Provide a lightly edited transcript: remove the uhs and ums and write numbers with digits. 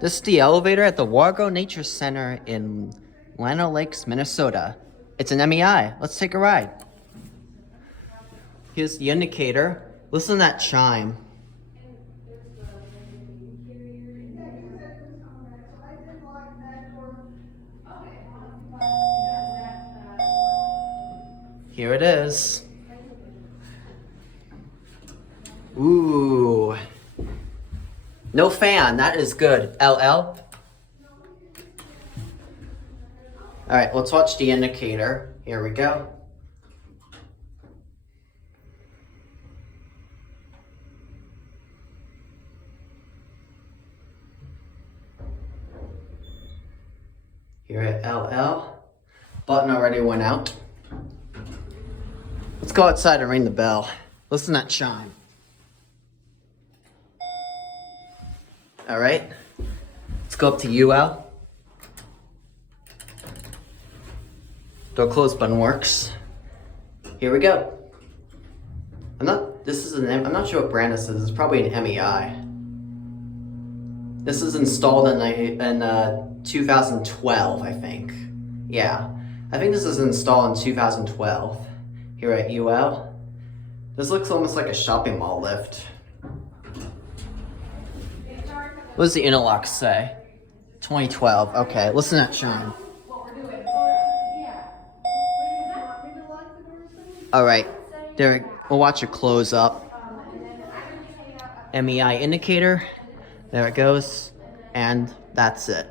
This is the elevator at the Wargo Nature Center in Lino Lakes, Minnesota. It's an MEI. Let's take a ride. Here's the indicator. Listen to that chime. Here it is. Ooh. No fan, that is good. LL. All right, let's watch the indicator. Here we go. Here at LL. Button already went out. Let's go outside and ring the bell. Listen to that chime. All right, let's go up to UL. Door close button works. Here we go. I'm not sure what brand this is. It's probably an MEI. This is installed in 2012, I think. Yeah, I think this is installed in 2012. Here at UL. This looks almost like a shopping mall lift. What does the interlock say? 2012. Okay, listen to that chime. All right, there. We'll watch it close up. MEI indicator. There it goes, and that's it.